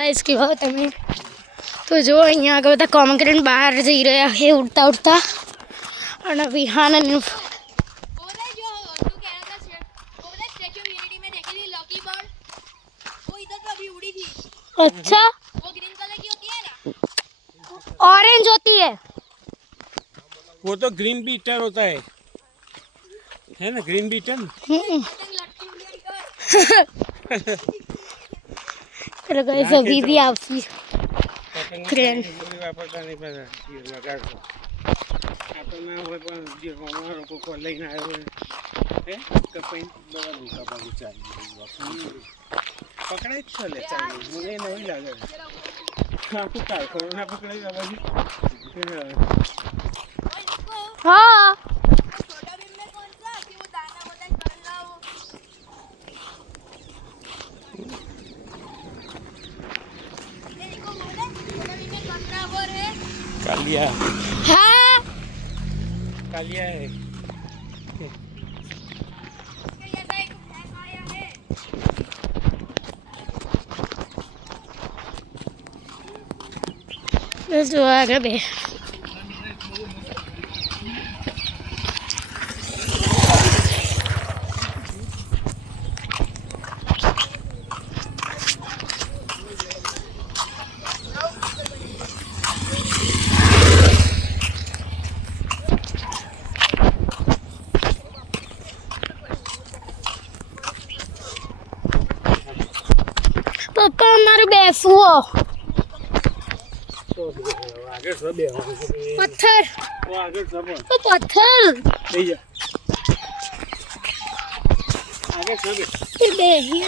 गाइस के हो તમે તો જો અહીંયા આગળ બધા કોન્ક્રીટ બહાર જઈ રહ્યા છે ઉડતા ઉડતા અને વિહાન અને अच्छा वो ग्रीन कलर की होती है ना, ऑरेंज होती है वो तो ग्रीन बीटर होता है ना, ग्रीन बीटर। चलो गाइस अभी भी आपसी क्रेन વાપરતા નહીં પાછા લગાડતો આપણને હોય પણ જે અમારો કોકો લઈને આવ્યો હે કપાઈ બરાબર કપાવી ચાલી પકડાય જ છે લે ચાલી મને નવી લાગે આખું કારખો ના પકડાઈ આ બાજુ हाँ छोटा भीम में कौन सा कि वो दाना होता है कर रहा हो, ये देखो बोले छोटा भीम में कंकड़ा वो रे, कालिया हाँ कालिया है इसके जैसा एक भैंस आया है, बस जो आ गए बे પપ્પા મારું બેસવું તો આગળ સર બે પથ્થર તો આગળ સર તો પથ્થર લઈ જા આગળ સર બેહી